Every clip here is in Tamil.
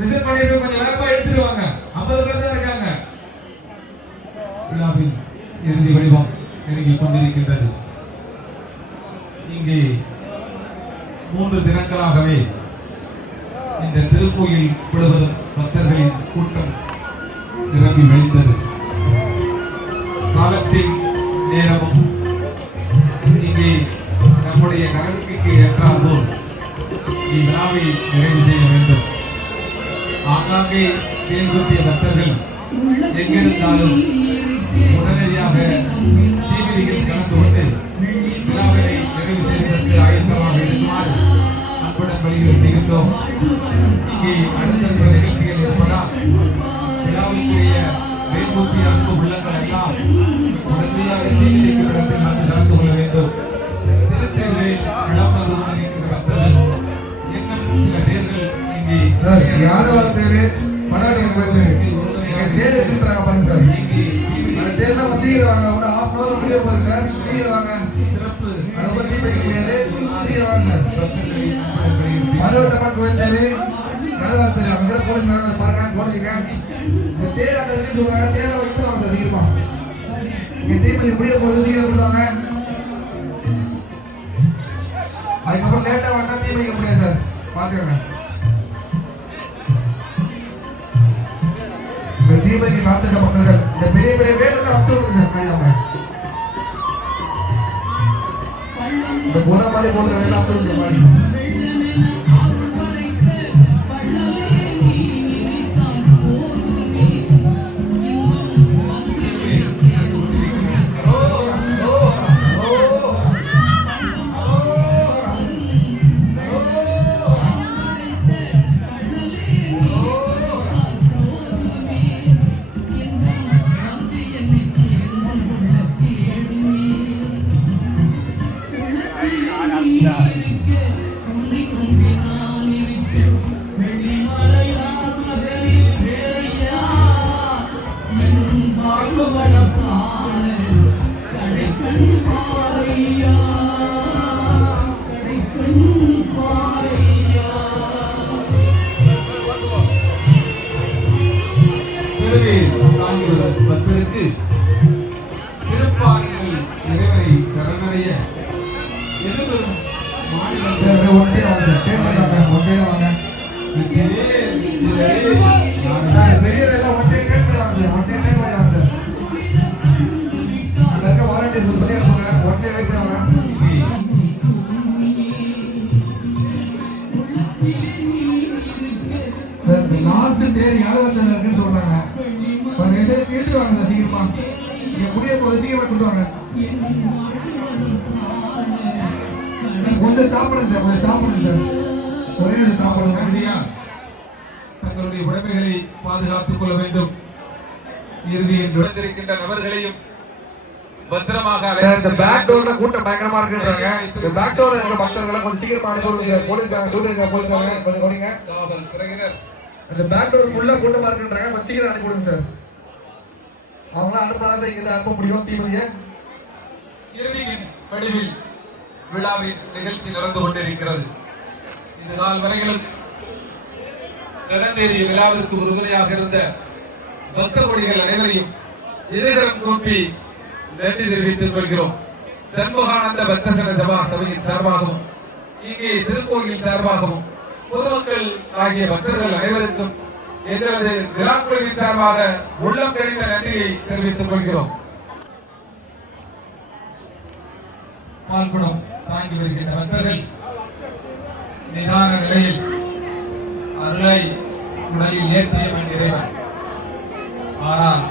ரிசர்வ் பண்ணிட்டு கொஞ்சம் வேகமா எடுத்துட்டு வாங்க. 50 பேர் தான் இருக்காங்க. விழாவின் இறுதி வடிவம் நெருங்கிக் கொண்டிருக்கின்றது. இங்கே 3 தினங்களாகவே இந்த திருக்கோயில் முழுவதும் பக்தர்களின் கூட்டம் நிரம்பி வழிந்தது. காலத்தின் நேரமும் இங்கே நம்முடைய கணக்குக்கு ஏற்றாற்போல் இவ்விழாவை நிறைவு செய்ய வேண்டும். ஆங்காங்கே தேர்ந்தெடுத்த பக்தர்கள் எங்கிருந்தாலும் உடனடியாக தீவிரியில் கலந்து கொண்டு விழாவினை நிறைவு செய்வதற்கு ஆயத்தமாக இருக்குமாறு அன்புடன் வலியுறுத்துகின்றோம். இங்கே அடுத்தடுத்த நிகழ்ச்சிகள் இருப்பதால் விழாவுக்குரிய வேல்பூத்தி அன்பு உள்ளங்கள் எல்லாம் உடனடியாக தீவிரிக்கு இடத்தில் வந்து கலந்து கொள்ள வேண்டும். திருத்தேர்வில் விழாவது கொண்டிருக்கின்ற பக்தர்கள் இன்னும் சில தேர்கள் இங்கே யாதவ தேர் படாடி தேர் எடுத்துறாங்க பாருங்க சார். அந்த தேர்லாம் சீக்கிரம் வாங்க. ஒரு ஹாஃப் அன் அவர் முடிய போகுது சார். சீக்கிரம் வாங்க. சிறப்பு அதை பற்றி பேச முடியாது. சீக்கிரம் வாங்க சார். மதுவட்டமான கோயில் தேர் யாதவ தேர் அங்கே போலீஸ் பாருங்க போனீங்க. இந்த தேர் அங்கே இருக்கு சொல்றாங்க. தேரை வைத்துவாங்க சார் சீக்கிரமா. இங்கே தீபதி முடிய போகுது சீக்கிரம் விடுவாங்க. அதுக்கப்புறம் லேட்டாக வந்தால் தீபதிக்க முடியாது சார். பார்த்துக்கோங்க. இந்த தீபதிக்கு காத்துக்க பக்தர்கள் இந்த பெரிய பெரிய வேலை அப்து விடுங்க சார். பண்ணிடுவாங்க. இந்த குண மாதிரி போடுற வேலை அப்து விடுங்க மாதிரி. பக்தருக்கு திருப்பாறையில் இறைவனை சரணடைய எதிர்வரும் மாநிலம் ஒன்றே வாங்க சார். தேர்வாங்க ஒன்றே வாங்க. பெரிய வேலை ஒன்றே கேட்கலாம் சார். ஒன்றே டைம் பண்ணுவாங்க சார். அங்கே இருக்க வாலண்டியர்ஸ் சொல்லி அனுப்புங்க. ஒன்றே வெயிட் பண்ணுவாங்க. சார் இந்த லாஸ்ட் தேர் யாதவத்தில் இருக்குன்னு சொல்றாங்க. எடுத்துட்டு வாங்க சார் சீக்கிரமா. நீங்க முடிய போது சீக்கிரமா கொண்டு வாங்க. கொஞ்சம் சாப்பிடுங்க சார். கொஞ்சம் சாப்பிடுங்க சார். ஒரே சாப்பிடுங்க. இறுதியா தங்களுடைய உடைமைகளை பாதுகாத்துக் கொள்ள வேண்டும். இறுதியில் நுழைந்திருக்கின்ற நபர்களையும் பத்திரமாக இந்த பேக் டோர்ல கூட்டம் பயங்கரமா இருக்குன்றாங்க. இந்த பேக் டோர்ல இருக்க பக்தர்கள் கொஞ்சம் சீக்கிரமா அனுப்பிடுங்க சார். போலீஸ்காரங்க டூட்டிருக்க போலீஸ்காரங்க கொஞ்சம் கொடுங்க. காவல் துறையினர் இந்த பேக் டோர் ஃபுல்லா கூட்டமா இருக்குன்றாங்க. கொஞ்சம் சீக்கிரம் அனுப்பிடுங்க சார். அவங்களாம் அனுப்பாத இங்க அனுப்ப முடியும். தீபதியை இறுதியின் வடிவில் விழாவின் நிகழ்ச்சி நடந்து கொண்டிருக்கிறது. இந்த நாள் வரையிலும் நடந்தேறிய விழாவிற்கு உறுதுணையாக இருந்த பக்த கொடிகள் அனைவரையும் இருகரம் கூப்பி நன்றி தெரிவித்துக் கொள்கிறோம். சண்முகானந்த பக்தசன சபா சபையின் சார்பாகவும் இங்கே திருக்கோயில் சார்பாகவும் பொதுமக்கள் ஆகிய பக்தர்கள் அனைவருக்கும் எங்களது விழாக்குழுவின் சார்பாக உள்ளம் கழிந்த நன்றியை தெரிவித்துக் கொள்கிறோம். பால்குடம் தாங்கி வருகின்ற பக்தர்கள் நிதான நிலையில் அருளை உடலில் ஏற்றியவன் இறைவன். ஆனால்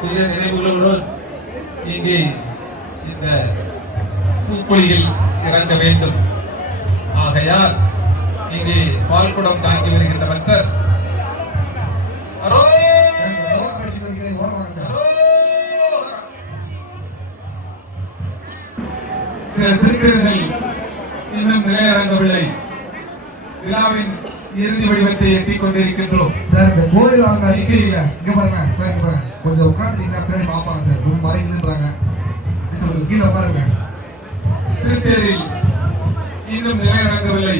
சிறிய நினைவுகளுடன் இங்கே இந்த பூக்குழியில் இறங்க வேண்டும். ஆகையால் இங்கே பால்குடம் தாங்கி வருகின்ற பக்தர் சில திருக்கர்கள் இன்னும் நிலையிறங்கவில்லை. விழாவின் இறுதி வடிவத்தை எட்டிக் கொண்டிருக்கின்றோம். சார் இந்த கோயில் அவங்க அடிக்கல இங்க பாருங்க சார். இங்க பாருங்க கொஞ்சம் உட்காந்துட்டீங்கன்னா பின்னாடி பார்ப்பாங்க சார். ரொம்ப மறைக்குதுன்றாங்க. கீழே உட்காருங்க. திருத்தேரில் இன்னும் நிலையிறங்கவில்லை.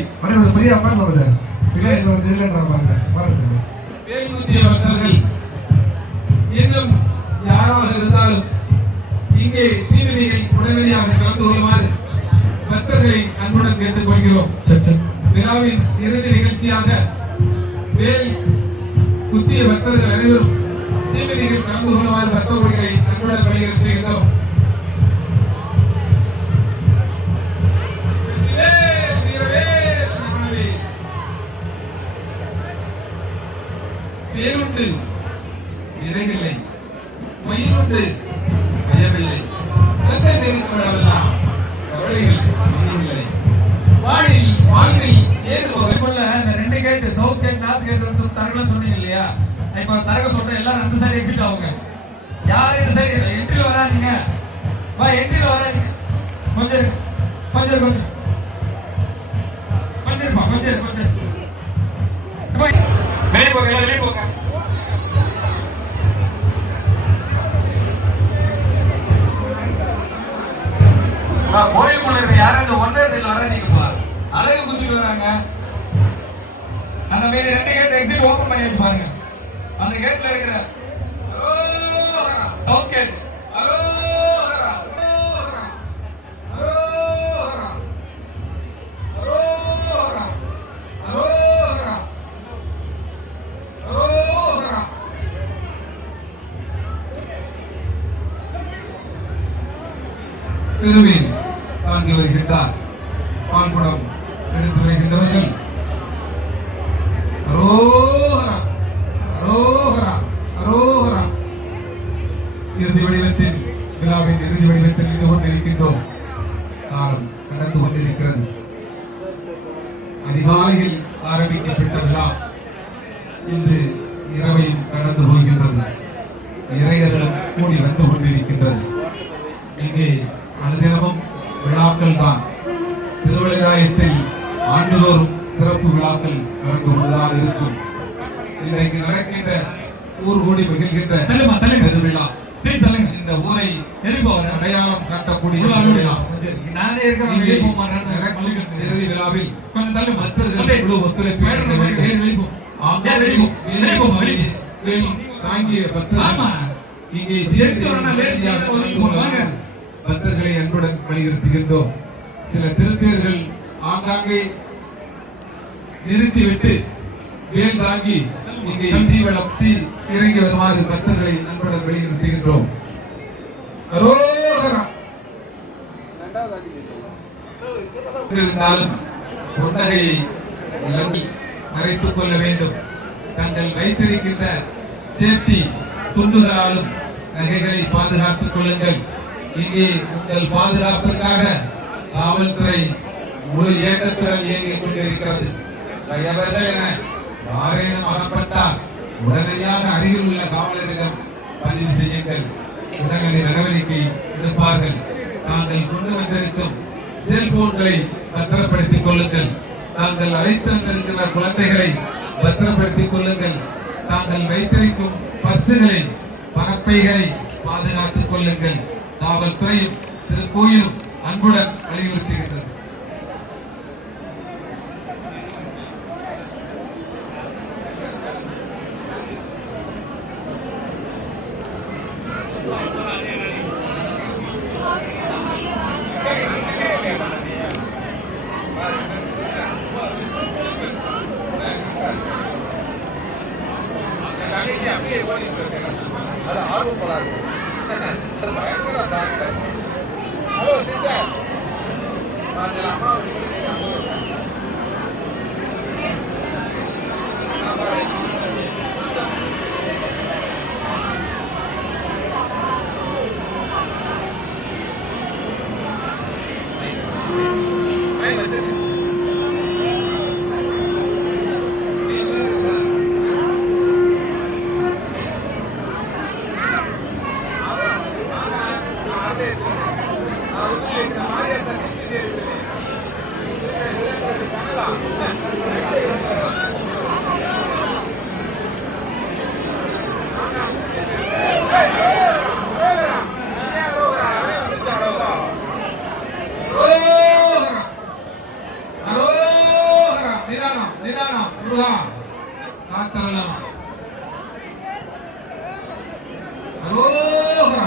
ஃப்ரீயா உட்காந்துவாங்க சார். வந்து இல்லைன்றா பாருங்க பாருங்க வேல்குத்திய பக்தர்கள் இன்னும் யாராக இருந்தாலும் இங்கே தீமிதியில் உடனடியாக கலந்து கொள்ளுமாறு பக்தர்களை அன்புடன் கேட்டுக்கொள்கிறோம். விழாவின் இறுதி நிகழ்ச்சியாக வேல் குத்திய பக்தர்கள் அனைவரும் தீமிதியில் கலந்து கொள்ளுமாறு பக்தர்களை அன்புடன் வலியுறுத்துகின்றோம். வேலுண்டு நிறைவில்லை, மயிலுண்டு பயமில்லை, கத்தை நெருக்கமெல்லாம் கவலைகள் இல்லை. வாழ்வில் ஏது இந்த 2 gate south gate north gate வந்து தரகல சொன்னீங்க இல்லையா? இப்ப தரக சொல்ற எல்லாரும் அந்த சைடு எக்ஸிட் ஆகுங்க. யாரும் இந்த சைடு என்ட்ரில வராதீங்க. வா என்ட்ரில வராதீங்க. கொஞ்சம் இருங்க. கொஞ்சம் கொஞ்சம் கொஞ்சம் இருப்பா கொஞ்சம் கொஞ்சம் வெளியே போங்க வெளியே போங்க. கோயிலுக்குள்ள இருக்க யாரும் இந்த ஒன்றே சைடுல வராதீங்கப்பா. அழகு குத்திட்டு வராங்க. அந்த மீதி 2 கேட் எக்ஸிட் ஓபன் பண்ணி வச்சு பாருங்க. அந்த கேட்ல இருக்கிற சவுத் கேட் பெருமையில் தாங்கி வருகின்றார். பால்குடம் எடுத்து வருகின்றவர்கள் அரோகரா அரோகரா அரோகரா. இறுதி வடிவத்தில் விழாவின் இறுதி வடிவத்தில் இருந்து கொண்டிருக்கின்றோம். காலம் கடந்து கொண்டிருக்கிறது. அதிகாலையில் ஆரம்பிக்கப்பட்ட விழா இன்று இரவையும் கடந்து போகின்றது. இறையர்களும் கூடி வந்து கொண்டிருக்கின்றது. இங்கே அனுதினமும் விழாக்கள் தான். திருவிழாயத்தில் ஆண்டுதோறும் சிறப்பு விழாக்கள் நடந்து கொண்டுதான் இருக்கும். இன்றைக்கு நடக்கின்ற ஊர் கூடி மகிழ்கின்ற பெருவிழா இந்த ஊரை அடையாளம் காட்டக்கூடிய விழா. இறுதி விழாவில் பக்தர்கள் ஒத்துழைப்பு தாங்கிய பக்தர்கள் இங்கே பக்தர்களை அன்புடன் வலியுறுத்துகின்றோம். சில திருத்தேர்கள் ஆங்காங்கே நிறுத்திவிட்டு வேல் தாங்கி இங்கே தீவளத்தி இறங்கி வருமாறு பக்தர்களை அன்புடன் வலியுறுத்துகின்றோம். இருந்தாலும் புன்னகையை மறைத்துக் கொள்ள வேண்டும். தங்கள் வைத்திருக்கின்ற சேஃப்டி துண்டுகளாலும் நகைகளை பாதுகாத்துக் கொள்ளுங்கள். இங்கே உங்கள் பாதுகாப்பிற்காக காவல்துறை முழு இயக்கத்துடன் இயங்கிக் கொண்டிருக்கிறது. எவர்கள் என யாரேனும் அகப்பட்டால் உடனடியாக அருகில் உள்ள காவலரிடம் பதிவு செய்யுங்கள். உடனடி நடவடிக்கை எடுப்பார்கள். தாங்கள் கொண்டு வந்திருக்கும் செல்போன்களை பத்திரப்படுத்திக் கொள்ளுங்கள். தாங்கள் அழைத்து வந்திருக்கிற குழந்தைகளை பத்திரப்படுத்திக் கொள்ளுங்கள். தாங்கள் வைத்திருக்கும் பர்சுகளை பணப்பைகளை பாதுகாத்துக் கொள்ளுங்கள். காவல்துறையும் திருக்கோயிலும் அன்புடன் வலியுறுத்துகின்றது. வேணாம் முருகா காத்தரலாம். அரோகரா அரோகரா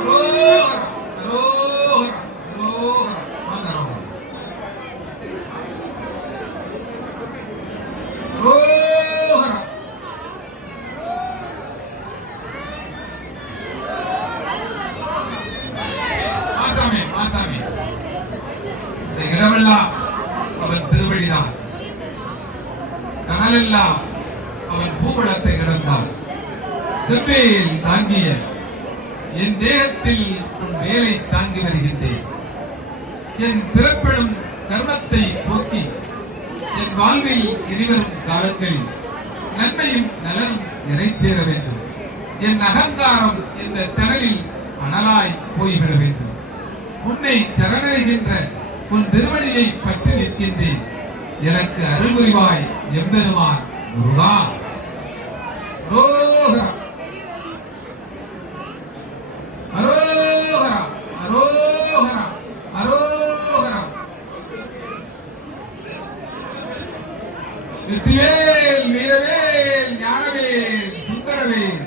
அரோகரா அரோகரா மாதரம் அரோகரா. ஆசாமி ஆசாமி இந்த இடமெல்லாம் அவன் திருவடிதான், கனலெல்லாம் அவன் பூபடத்தை கிடந்தான். செவ்வேல் தாங்கிய என் தேகத்தில் உன் வேலை தாங்கி வருகின்றேன். என் பிறப்பெனும் கர்மத்தை போக்கி என் வாழ்வில் இனிவரும் காலங்களில் நன்மையும் நலனும் நிறைச்சேர வேண்டும். என் அகங்காரம் இந்த தணலில் அனலாய் போய்விட வேண்டும். உன்னை சரணடைகின்ற உன் திருவடியை பற்றி நிற்கின்றேன். எனக்கு அருள் புரிவாய் எம்பெருமான் முருகா. அரோகரா அரோகரா அரோகரா அரோகரா. வெற்றிவேல் வீரவேல் ஞானவேல் சுந்தரவேல்.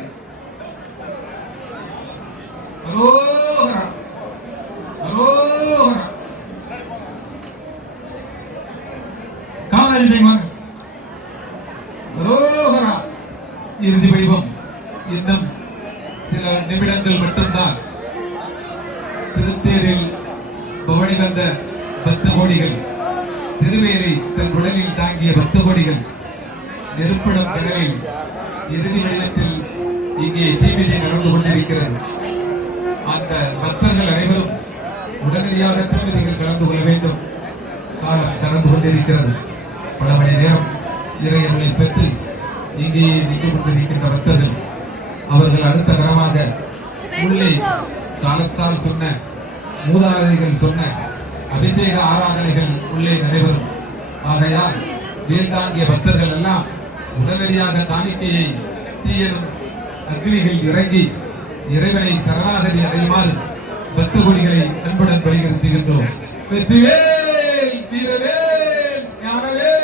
அரோகரா அரோகரா. காமராஜ் வாங்க. அரோகரா. இறுதி வடிவம் இன்னும் சில நிமிடங்கள் மட்டும்தான். திருத்தேரில் பவனி வந்த பத்து கோடிகள், திருவேலை தன் உடலில் தாங்கிய பத்து கோடிகள் நெருப்பிடம் கடலில் இறுதி வடிவத்தில் இங்கே தீமிதி நடந்து கொண்டிருக்கிறது. அந்த பக்தர்கள் அனைவரும் உடனடியாக தீமிதிகள் கலந்து கொள்ள வேண்டும். காலம் கடந்து கொண்டிருக்கிறது. பல மணி நேரம் இறையர்களை பெற்று இங்கே நின்று கொண்டிருக்கின்ற பக்தர்கள் அவர்கள் அடுத்த கரமாக உள்ளே காலத்தால் சொன்ன மூதாதைகள் சொன்ன அபிஷேக ஆராதனைகள் உள்ளே நடைபெறும். ஆகையால் வேல்தாங்கிய பக்தர்கள் எல்லாம் உடனடியாக காணிக்கையை தீயனும் அக்னிகள் இறங்கி இறைவனை சரணாகதி அடையுமாறு பக்த கொடிகளை அன்புடன் வலியுறுத்துகின்றோம். வெற்றிவேல் வீரவேல் ஞானவேல்.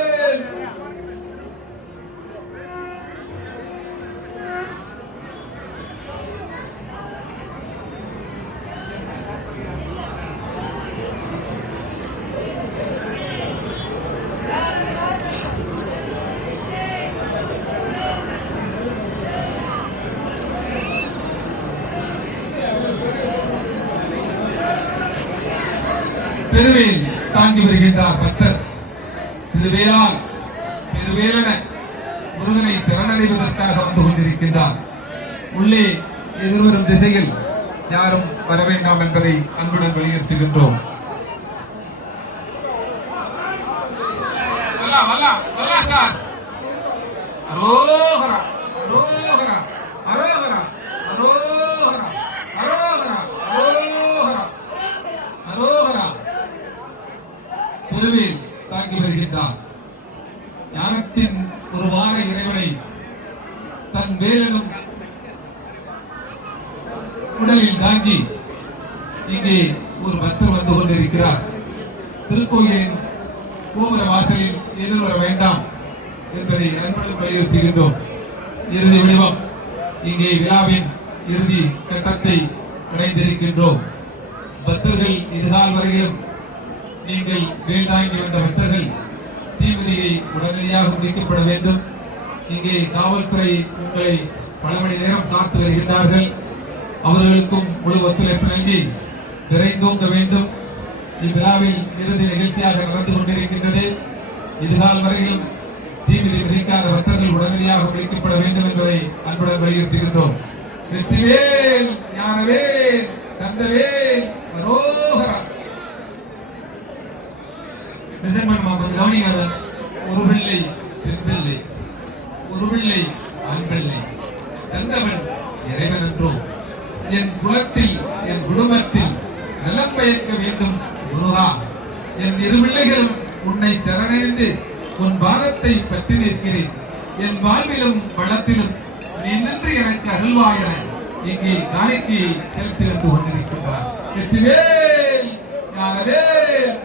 பெருவேல் தாங்கி வருகின்றார் பக்தர். திருவேலால் பெருவேலன முருகனை சரணடைவதற்காக வந்து கொண்டிருக்கின்றார். உள்ளே எதிர்வரும் திசையில் யாரும் வர வேண்டாம் என்பதை அன்புடன் வலியுறுத்துகின்றோம். அரோகரா அரோகரா அரோகரா அரோகரா அரோகரா அரோகரா அரோகரா. பெருவேல் தாங்கி வருகின்றார். ஞானத்தின் ஒரு வார இறைவனை தன் வேலனும் உடலில் தாங்கி இங்கே ஒரு பக்தர் வந்து கொண்டிருக்கிறார். திருக்கோயிலின் கோபுர வாசலில் எதிர்வர வேண்டாம் என்பதை அன்புடன் வலியுறுத்துகின்றோம். இறுதி வடிவம் இங்கே விழாவின் இறுதி கட்டத்தை அடைந்திருக்கின்றோம். பக்தர்கள் இதுகால் வரையிலும் நீங்கள் வேல் தாங்கி வந்த பக்தர்கள் தீமிதியை உடனடியாக முடிக்கப்பட வேண்டும். இங்கே காவல்துறை உங்களை பல மணி நேரம் காத்து வருகின்றார்கள். அவர்களுக்கும் முழு ஒத்துழைப்பு நல்கி விரைந்தோங்க வேண்டும். இவ்விழாவில் இறுதி நிகழ்ச்சியாக நடந்து கொண்டிருக்கின்றது. இதுகால் வரையிலும் தீமிதி மிதிக்காத பக்தர்கள் உடனடியாக முடிக்கப்பட வேண்டும் என்பதை அன்புடன் வலியுறுத்துகின்றோம். வெற்றிவேல் ஞானவேல் கந்தவேல் அரோகரா. ஒரு பிள்ளை பெண் பிள்ளை, ஒரு பிள்ளை ஆண் பிள்ளை, தந்தவன் இறைவன் என்றோம். என் குலத்தில் என் குடும்பத்தில் நலம் பயக்க வேண்டும் முருகா. என் இரு பிள்ளைகளும் உன்னை சரணடைந்து உன் பாதத்தை பற்றி நிற்கிறேன். என் வாழ்விலும் வளத்திலும் நீ நின்று எனக்கு அருள்வாயன இங்கே காணிக்கையை செலுத்தி வந்து கொண்டிருக்கின்றார். வெற்றிவேல் ஞானவேல்.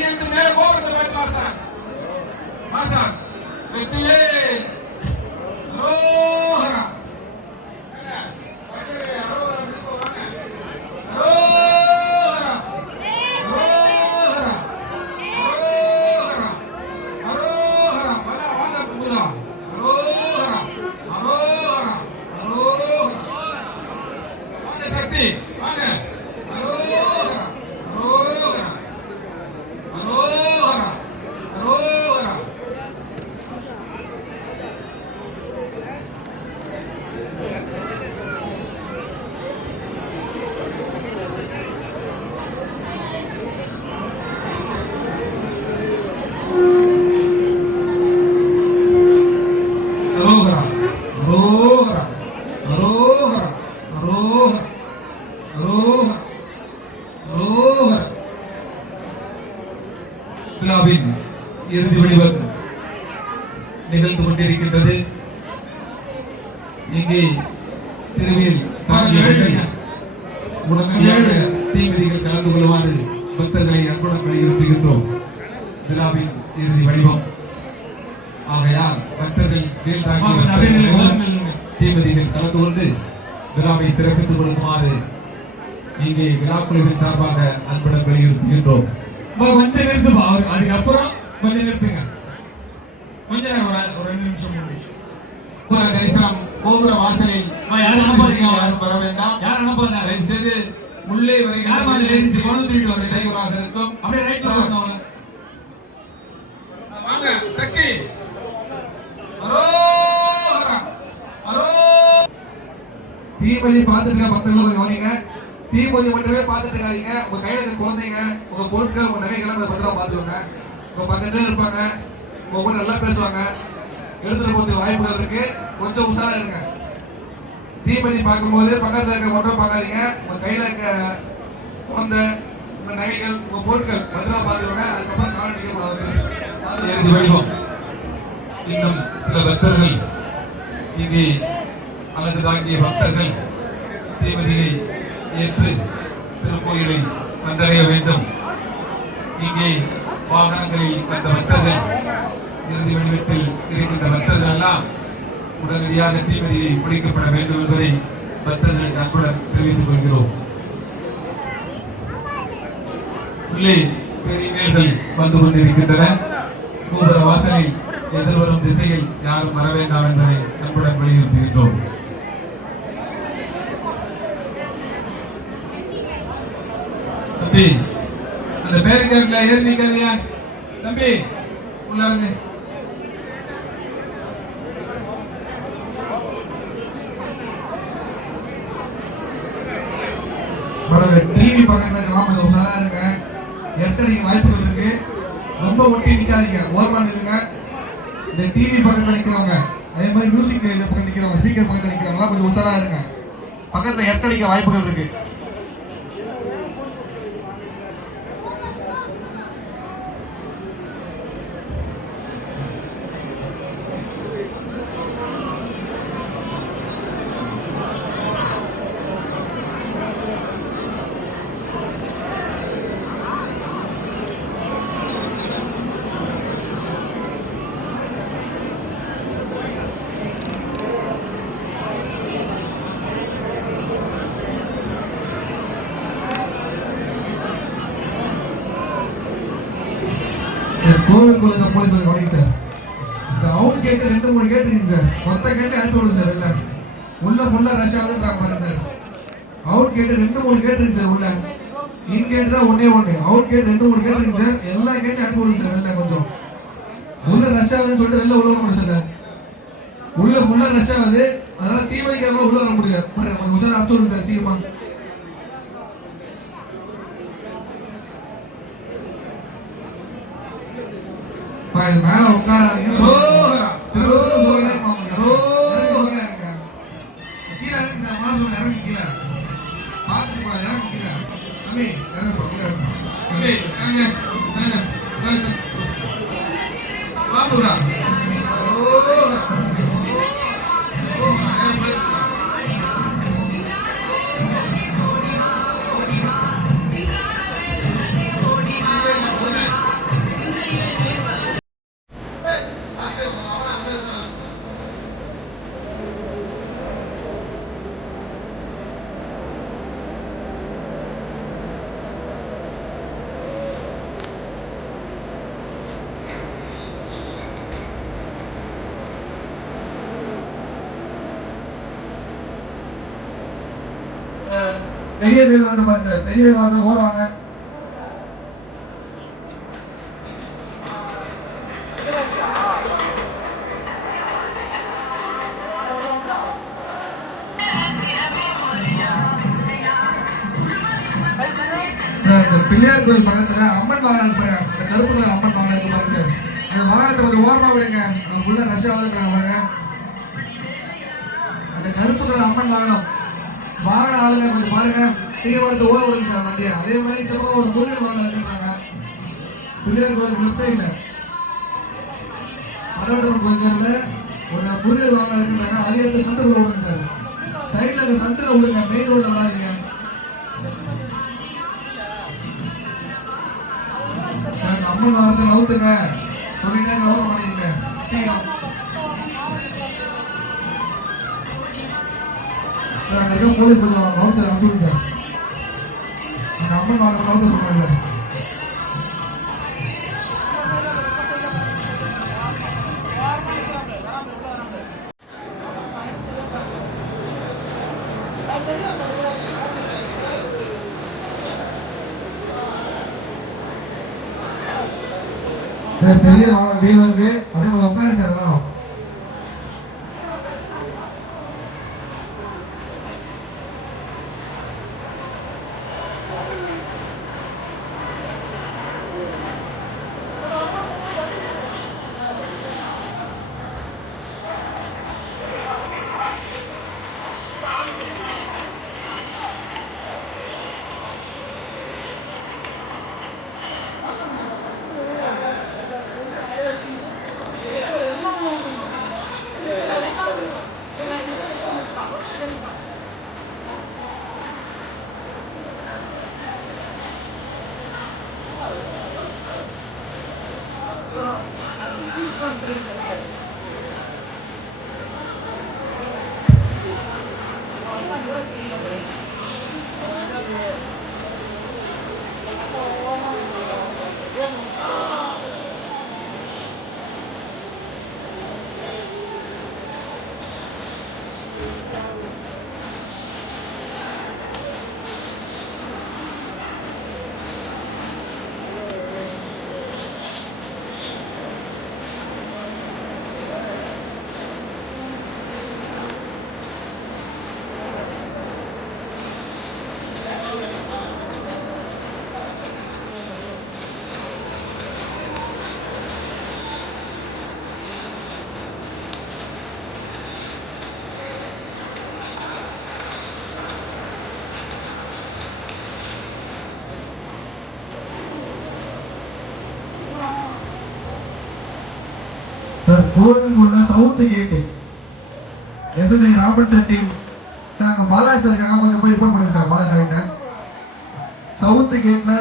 கையெழுத்து மேல கோபுரத்தை பார்த்து வாசான் வாசான் வெற்றிலே அரோகரா விழாவின் இறுதி வடிவம் நிகழ்ந்து கொண்டிருக்கின்றது. இங்கே திருவில் உடனடியாக தீவிதிகள் கலந்து கொள்ளுமாறு பக்தர்களை அன்புடன் வலியுறுத்துகின்றோம். விழாவின் இறுதி வடிவம் ஆகையால் பக்தர்கள் வேல் தாங்கி தீவிதிகள் கலந்து கொண்டு விழாவை சிறப்பித்துக் கொடுக்குமாறு இங்கே விழா குழுவின் சார்பாக அன்புடன் வலியுறுத்துகின்றோம். கொஞ்சம் நிறுத்துப்பா, அதுக்கப்புறம் கொஞ்சம் நிறுத்துங்க. கொஞ்ச நேரம் ஒரு 2 நிமிஷம் தரிசனம் கோபுர வாசலில் யாரும் வர வேண்டாம். யாரும் அனுப்பாங்க. தயவு செய்து உள்ளே வருகிறார் இருக்கும். அப்படியே ரைட்ல வாங்க. வாங்க சக்தி தீபதி பார்த்துட்டு பக்தர்கள் கவனிங்க. தீபதி மட்டுமே பார்த்துட்டு இருக்காதீங்க. உங்க கையில இருக்க குழந்தைங்க, உங்க பொருட்கள், உங்க நகைகளை பத்திரமா பார்த்துக்கோங்க. உங்க பக்கத்துல இருப்பாங்க, உங்க கூட நல்லா பேசுவாங்க, எடுத்துட்டு போறதுக்கு வாய்ப்புகள் இருக்கு. கொஞ்சம் உஷாரா இருங்க. தீபதி பார்க்கும்போது பக்கத்துல இருக்க மட்டும் பார்க்காதீங்க. உங்க கையில இருக்க குழந்தை, உங்க நகைகள், உங்க பொருட்கள் பத்திரமா பார்த்துக்கோங்க. அதுக்கப்புறம் இறுதி வடிவம். இன்னும் சில பக்தர்கள் இங்கே அழகு தாங்கிய பக்தர்கள் தீபதியை ஏற்று திருக்கோயிலை வந்தடைய வேண்டும். இங்கே வாகனங்களில் வந்த பக்தர்கள், இறுதி வடிவத்தில் இருக்கின்ற பக்தர்கள் எல்லாம் உடனடியாக தீபதியை பிடிக்கப்பட வேண்டும் என்பதை பக்தர்களுக்கு அன்புடன் தெரிவித்துக் கொள்கிறோம். உள்ளே பெரிய மேல்கள் வந்து கொண்டிருக்கின்றன. கோபுர வாசலில் எதிர்வரும் திசையில் யாரும் வர வேண்டாம் என்பதை அன்புடன் வலியுறுத்துகின்றோம். தம்பி, அந்த பேருக்கேட்ல ஏறி நிக்காதீங்க. தம்பி உள்ள வாங்க. டிவி பக்கத்துல கொஞ்சம் உஷாரா இருங்க. எத்தனைக்கு வாய்ப்புகள் இருக்கு. ரொம்ப ஒட்டி நிக்காதீங்க, ஓரமா நில்லுங்க. இந்த டிவி பக்கத்துல நிக்கிறவங்க, அதே மாதிரி மியூசிக் பக்கத்துல நிக்கிறவங்க, ஸ்பீக்கர் பக்கத்துல நிக்கிறவங்க கொஞ்சம் உஷாரா இருங்க. பக்கத்துல எத்தனைக்கு வாய்ப்புகள் இருக்கு. கோவிலுக்குள்ள போலீஸ் கவனிங்க சார். இந்த அவுட் கேட்டு 2-3 கேட் இருக்கு சார். மொத்த கேட்ல அனுப்பி விடுங்க சார். இல்ல உள்ள ஃபுல்லா ரஷ் ஆகுதுன்றாங்க பாருங்க சார். அவுட் கேட்டு 2-3 கேட் இருக்கு சார். உள்ள இன் கேட் தான் ஒண்ணே ஒண்ணு. அவுட் கேட் 2-3 கேட் இருக்கு சார். எல்லா கேட்லயும் அனுப்பி விடுங்க சார். இல்ல கொஞ்சம் உள்ள ரஷ் ஆகுதுன்னு சொல்லிட்டு வெளில உள்ள வர சார். உள்ள ஃபுல்லா ரஷ் ஆகுது, அதனால தீவிரமா உள்ள வர முடியல. பாருங்க கொஞ்சம் உஷாரா அனுப்பி விடுங்க சார் சீக்கிரமா. மேல உட்காராதீங்க. கீழே இறங்கி சார். மாசம் இறங்கி கீழே பார்த்துட்டு போல இறங்கி கீழே. தம்பி இறங்க வாங்குறா. பெரிய வீடு வந்து பாருங்க, பெரிய வீடு வந்து ஓடுவாங்க. சார் இந்த பிள்ளையார் கோயில் பக்கத்துல அம்மன் வாகனம் பாருங்க, இந்த கருப்பு கலர் அம்மன் வாகனம் இருக்கு பாருங்க சார். அந்த வாகனத்தை கொஞ்சம் ஓரமா விடுங்க, ஃபுல்லா ரஷ்யா வந்துருக்காங்க பாருங்க. அந்த கருப்பு கலர் அம்மன் வாகன ஆளுங்க கொஞ்சம் பாருங்க, சீக்கிரம் ஓர விடுங்க சார் வண்டியை. அதே மாதிரி இந்த பக்கம் ஒரு முருகன் வாகனம் இருக்குறாங்க, பிள்ளையார் கோயில் லெஃப்ட் சைடுல மடவட்டம் கோயில்ல ஒரு முருகன் வாகனம் இருக்குறாங்க. அதே இடத்துல சந்திரல விடுங்க சார், சைடுல இருக்க சந்திரல விடுங்க, மெயின் ரோட்ல விடாதீங்க சார். அம்மன் வாகனத்தை நவுத்துங்க, சொல்லிட்டே நவுத்த மாட்டேங்க. சீக்கிரம் சார், அந்த இருக்க போலீஸ் கொஞ்சம் நவுத்து அனுப்பிச்சுடுங்க சார். அந்த அம்மன் வாகனம் நவுத்த சொல்லுங்க சார். சார் பெரிய வீடு வந்து அதே உட்காரு சார் எல்லாரும். சார் கோவில் உள்ள சவுத் கேட்டு SSI Robert sir team sir, அங்கே பாலாஜி சார் இருக்காங்க, கொஞ்சம் போய் ரிப்போர்ட் பண்ணுங்க சார். பாலாஜி சார் சவுத் கேட்ல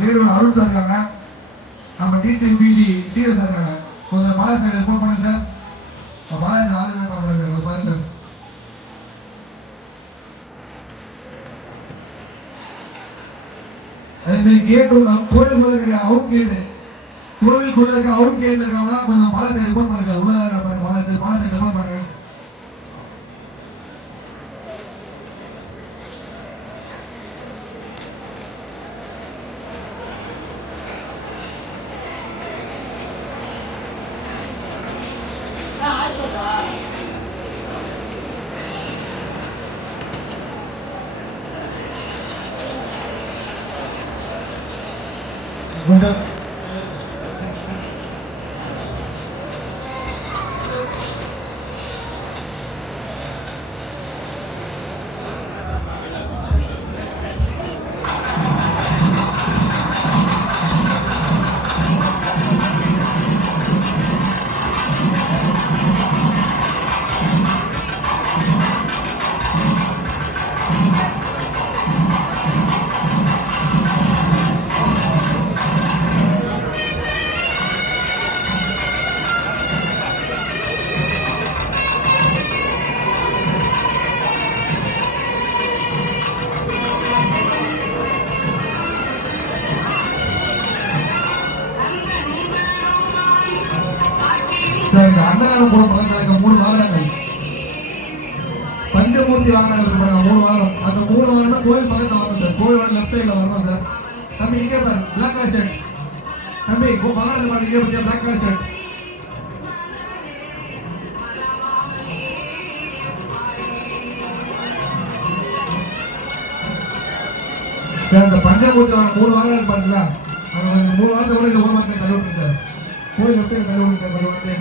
ரேடியோட அருண் சார் இருக்காங்க, நம்ம டீச்சர் பிசி சீரியஸ் சார் இருக்காங்க, கொஞ்சம் பாலாஜி சார் ரிப்போர்ட் பண்ணுங்க சார். பாலாஜி சார் ஆதரவு பண்ணுறாங்க சார், பாருங்க சார். அதே கேட்டு கோயிலுக்குள்ள இருக்க அவுட் கேட்டு, கோவிலுக்குள்ள இருக்க அவுட் கேட்ல இருக்காங்கன்னா கொஞ்சம் பாலாஜி ரிப்போர்ட் பண்ணுங்க சார். உள்ள பாலாஜி ரிப்போர்ட் பண்ணுங்க. கொஞ்சம் பஞ்சமூர்த்தி வாகனம் பாருங்க 3 வாகனம். அந்த 3 வாகனமே கோயில் பக்கத்துல வரணும் சார். கோயில் லெஃப்ட் சைடுல வரணும் சார். தம்பி இங்கே பாரு பிளாக் கலர் ஷர்ட். தம்பி வாகனத்துல பாருங்க இங்கே பத்தியா பிளாக் கலர் ஷர்ட். சார் அந்த பஞ்சமூர்த்தி வாகனம் 3 வாகனம் பாத்தீங்களா? அந்த 3 வாகனத்தை கூட இந்த ஊர் மக்கள் தள்ளி விட்டுருங்க சார். கோயில் லெஃப்ட் சைடு தள்ளி விடுங்க சார் கொஞ்சம் வந்து.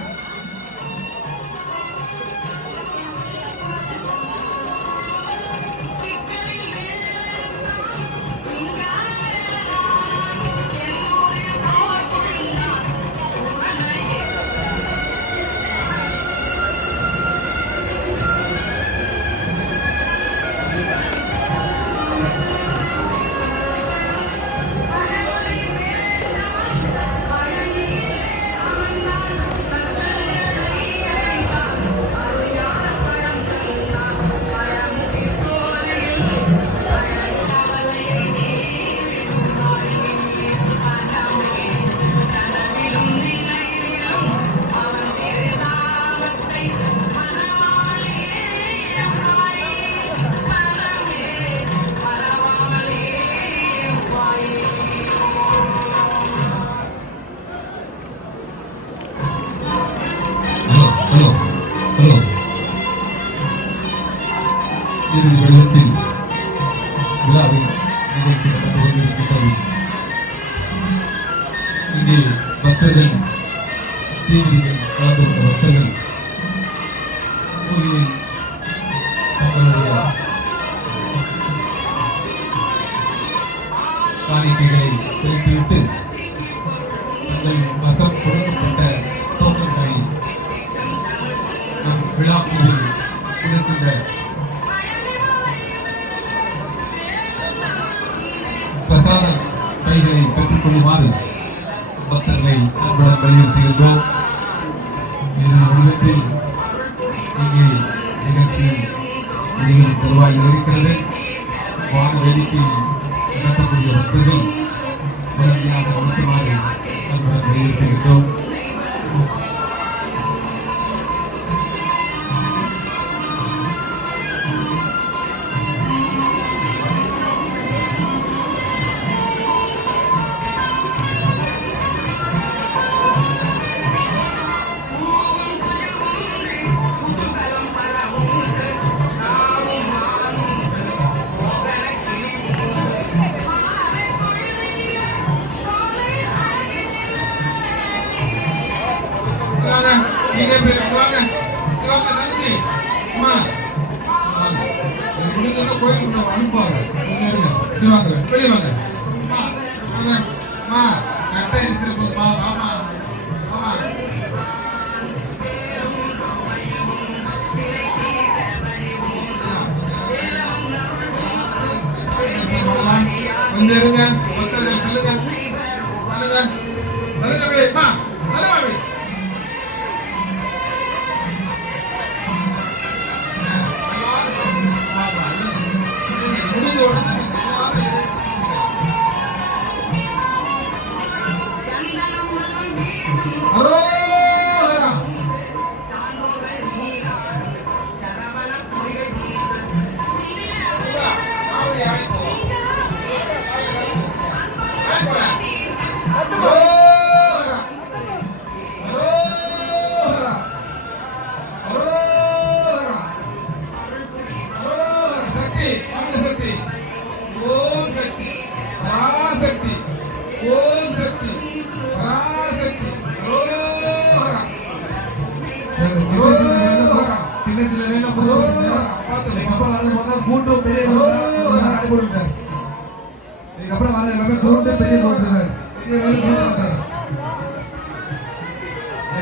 ஹலோ இறுதி வடிவத்தில் விழாவின் நிகழ்ச்சி நடந்து கொண்டிருக்கின்றது. இங்கே பக்தர்கள் தீவிரிகள் கலந்து கொண்ட பக்தர்கள் கோயிலில் தங்களுடைய காணிக்கைகளை செலுத்திவிட்டு தங்கள் வசம் கொடுக்கப்பட்ட டோக்கன்களை நம் விழாக்குழுவில் கொடுக்கின்ற பிரசாத பைகளை பெற்றுக் கொள்ளுமாறு பக்தர்களை அன்புடன் வலியுறுத்துகின்றோம். இறுதி வடிவத்தில் இங்கே நிகழ்ச்சியில் முடிவு தருவாயில் இருக்கிறது. வான வேடிக்கை நடத்தக்கூடிய பக்தர்கள் உடனடியாக நடத்துமாறு அன்புடன் வலியுறுத்துகின்றோம்.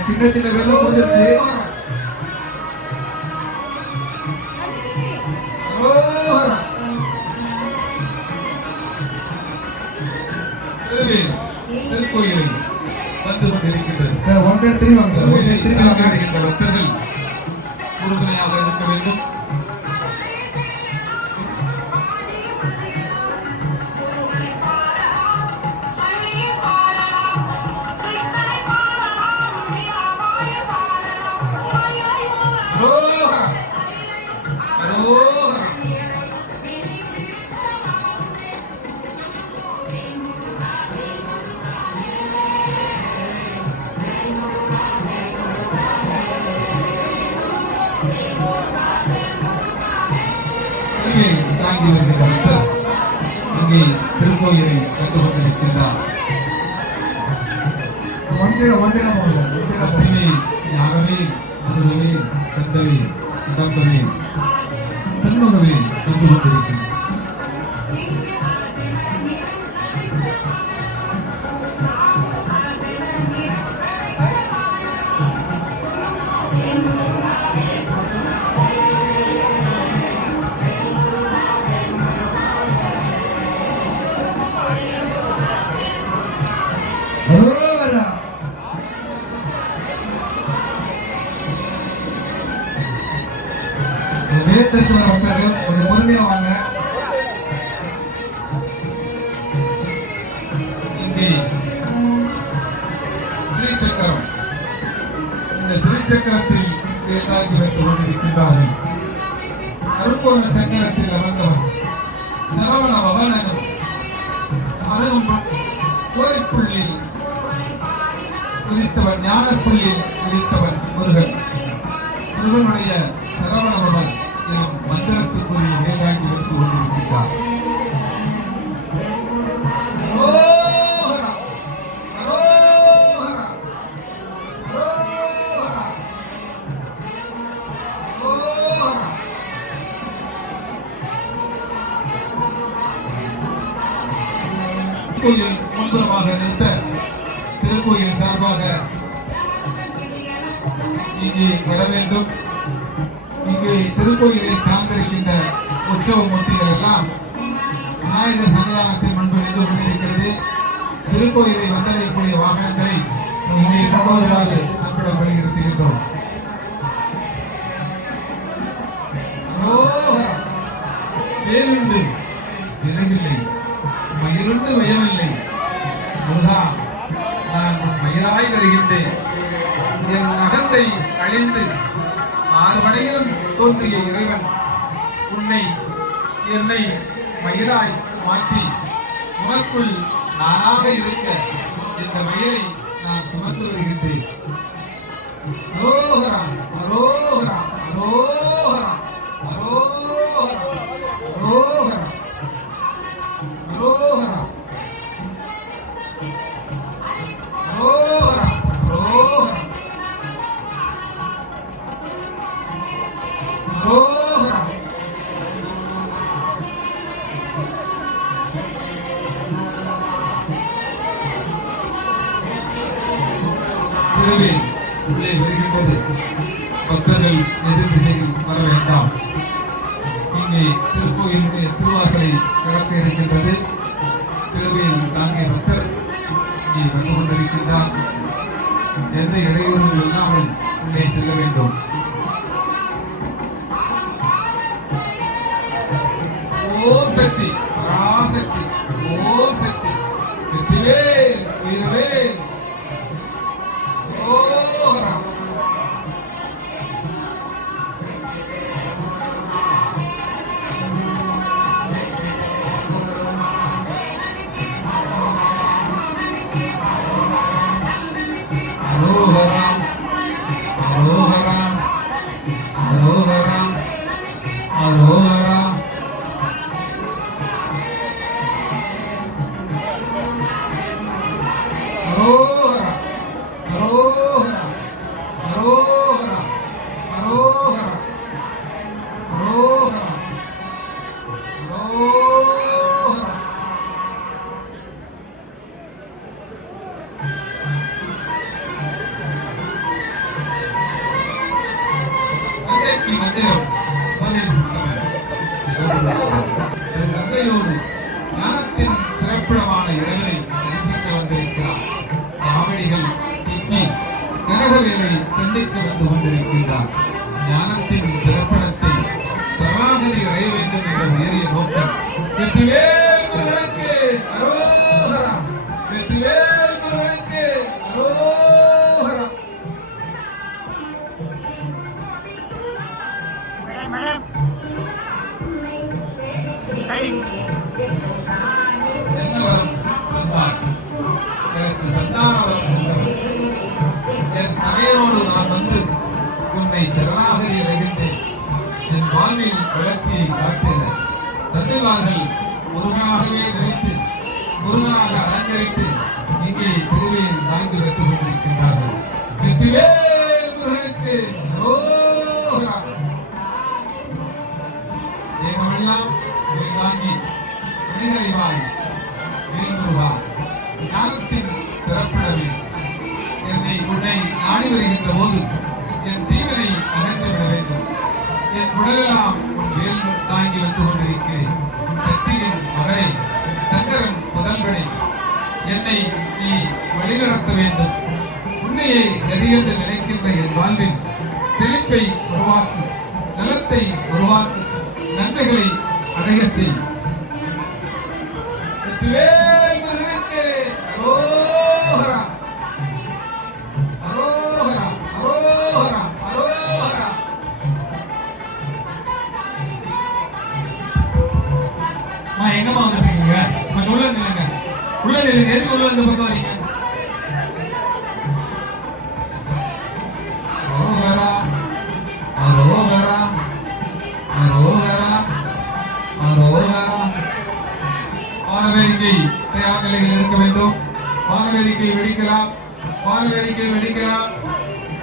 சின்ன சின்ன வேலை முடிஞ்சிருச்சு. திருக்கோயிலில் வந்து கொண்டிருக்கின்றது சார். ஒன் சைடு திரும்பி வாங்க சார். திரும்பி பக்தர்கள் உறுதுணையாக இருக்க வேண்டும். Oh! வாங்கி வருகின்ற பக்தர் இங்கே திருக்கோயிலை கண்டு கொண்டிருக்கின்றார். பத்தினை யாகவே மருகவே கந்தவே கடம்பவே செல்வகவே கண்டு கொண்டிருக்கின்றார். பக்தர்கள் கொஞ்சம் பொறுமையா வாங்க. இங்கே ஸ்ரீசக்கரம், இந்த ஸ்ரீசக்கரத்தில் எழுதாக்கி வைத்துக் கொண்டிருக்கின்றார்கள். அருக்கோண சக்கரத்தில் அமர்ந்தவன் சரவண பவனனும் அருகும் கோரிப்புள்ளில் உதித்தவன், ஞானப்புள்ளில் உதித்தவன் முருகன். முருகனுடைய சரவண பவன் எனும் மந்திரத்துக்குரிய வேதாங்கி வைத்துக் கொண்டிருக்கிறார். திருக்கோயில் முன்புறமாக நிறுத்த திருக்கோயில் சார்பாக இங்கே வர வேண்டும். இங்கே திருக்கோயிலை சார்ந்திருக்கின்ற உற்சவ மூர்த்திகள் எல்லாம் விநாயகர் சன்னிதானத்தில் முன்பு நின்று கொண்டிருக்கிறது. திருக்கோயிலை வந்தடையக்கூடிய வாகனங்களை இங்கே தகவலாக நம்மிடம் வழிநடத்துகின்றோம். வேலுண்டு விரைவில்லை, மயிருண்டு வயமில்லை. முருகா, நான் உன் மயிராய் வருகின்றேன். என் நகத்தை அழிந்து ஆறு வடையிலும் தோன்றிய இறைவன் என்னை மயிராய் மாற்றி உனக்குள் நானாக இருக்க இந்த மயிரை நான் சுமந்து வருகின்றேன். அரோகரா அரோகரா அரோகரா அரோகரா அரோகரா அரோகரா அரோகரா அரோகரா அரோகரா. திருவே உள்ளே வருகின்றது. பக்தர்கள் எதிர் திசையில் வர வேண்டாம். இங்கே திருக்கோயிலுடைய திருவாசலை கடக்க இருக்கின்றது. திருவையில் தாங்கிய பக்தர் இங்கே வந்து கொண்டிருக்கின்றார். எந்த இடையூறும் இல்லாமல் உள்ளே செல்ல வேண்டும். ஓம் சக்தி பராசக்தி, ஓம் சக்தி வெற்றிவேல் உயிர்வேல். ஓஹரா அரோகரா அரோகரா அரோகரா அரோகரா. அரோகரா அரோகரா அரோகரா அரோகரா அரோகரா அரோகரா. தந்தைக்கு மந்திரம் உபதேசித்தவர் தன் தந்தையோடு ஞானத்தின் பிறப்பிடமான இறைவனை தரிசிக்க வந்திருக்கிறார். காவடிகள் தூக்கி கனகவேலை சந்திக்க வந்து கொண்டிருக்கின்றார். ஞானத்தின் பிறப்பிடத்தை சரணாகதி அடைய வேண்டும் என்ற உயரிய நோக்கம். வெற்றிவேல் முருகனுக்கு அரோகரா, வெற்றிவேல் முருகனுக்கு அரோகரா. என்ன வரம் தந்தார்? எனக்கு சந்தான வரம் தந்தவர். என் தனையரோடு நான் வந்து உன்னை சரணாகதி அடைகின்றேன். என் வாழ்வில் வளர்ச்சியை காட்டின தந்தைமார்கள் முருகனாகவே நினைத்து முருகனாக அலங்கரித்து இங்கே திருவையில் தாங்கி வைத்துக் கொண்டிருக்கின்றார்கள். வெற்றிவேல் முருகனுக்கு அரோகரா. தேகமெல்லாம் வேல் தாங்கி மனிதறிவாய் வேல் முருகா ஞானத்தின் பிறப்பிடவே உன்னை நாடி வருகின்ற போது என் தீவினை அகன்று விட வேண்டும். என் உடலெல்லாம் உன் வேல் தாங்கி வந்து கொண்டிருக்கிறேன். சக்தியின் மகனே, சங்கரன் புதல்வனே, என்னை நீ வழிநடத்த வேண்டும். உன்னையை கதியென்று நினைக்கின்ற என் வாழ்வில் செழிப்பை உருவாக்கு, நலத்தை உருவாக்கு, நன்மைகளை அடையச் செய். வெற்றிவேல் முருகனுக்கு அரோகரா. அரோகரா, அரோகரா, அரோகரா. எங்கம்மா வந்துருக்கீங்க? கொஞ்சம் உள்ள நில்லுங்க, உள்ள நில்லுங்க. எதுக்கு உள்ள வந்து பக்கம் வரீங்க? அரோகரா, அரோகரா, அரோகரா, அரோகரா. வானவேடிக்கை தயார் நிலையில் இருக்க வேண்டும். வானவேடிக்கை வெடிக்கலாம், வானவேடிக்கை வெடிக்கலாம்.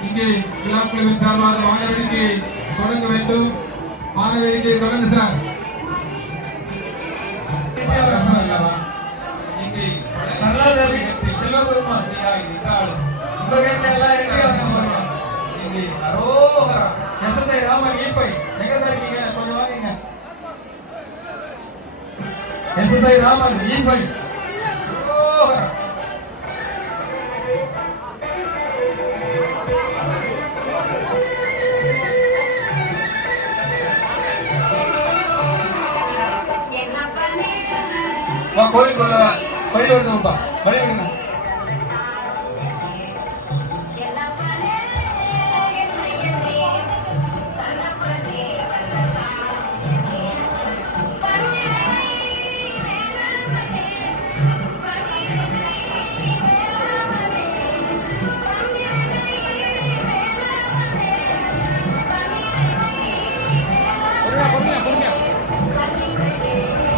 இங்கே விழாக்குழுவின் சார்பாக வானவேடிக்கை தொடங்க வேண்டும். வானவேடிக்கை தொடங்க சார். இங்கே சரளாதேவி செல்வபெருமான் உங்க கேட்ட எல்லாம் இங்கே அரோகரா. எஸ்எஸ்ஐ ராமன் ஈப்பை எங்க சார் இருக்கீங்க? கொஞ்சம் வாங்க. எஸ்எஸ்ஐ ராமன் ஈப்பை அரோகரா. கோயிலுக்குள்ள வழி விடுங்கப்பா, வழி விடுங்க.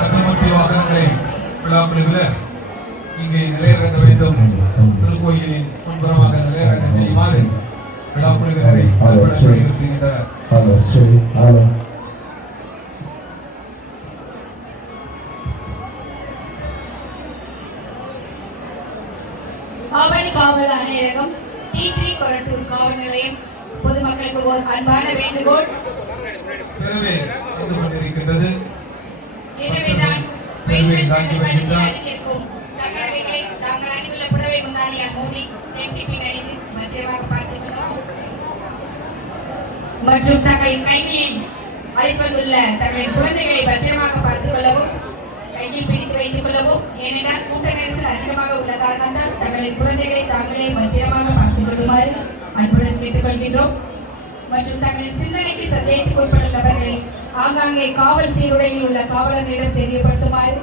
அன்னமூர்த்தி வாகனங்களை விழாக்குழுவில் இங்கே நிலையிறங்க வேண்டும். திருக்கோயிலின் முன்புறமாக நிலையிறங்க செய்யுமாறு விழாக்குழுவினரை வலியுறுத்துகின்றனர். ஆவணி காவல் ஆணையரகம் T3 கொரட்டூர் காவல் நிலையம் பொதுமக்களுக்கு ஒரு அன்பான வேண்டுகோள். பெருமை வந்து கொண்டிருக்கின்றது. எனவேதான் பெண்கள் தங்கள் பணியில் அணிந்திருக்கும் தக்கரகைகளை தாங்கள் அணிந்துள்ள புடவை முந்தானியை மூடி சேஃப்டி பின் அணிந்து பத்திரமாக பார்த்துக் கொள்ளவும் மற்றும் தங்கள் கைகளில் அழைத்து வந்துள்ள தங்களின் குழந்தைகளை பத்திரமாக பார்த்துக் கொள்ளவும் கையில் பிடித்து வைத்துக் கொள்ளவும். ஏனென்றால் கூட்ட நெரிசல் அதிகமாக உள்ள காரணத்தால் தங்களின் குழந்தைகளை தாங்களே பத்திரமாக பார்த்துக் கொள்ளுமாறு அன்புடன் கேட்டுக்கொள்கின்றோம். மற்றும் தங்களின் சிந்தனைக்கு சந்தேகத்துக்கு உட்படும் நபர்களை ஆங்காங்கே காவல் சீருடையில் உள்ள காவலர்களிடம் தெரியப்படுத்துமாறு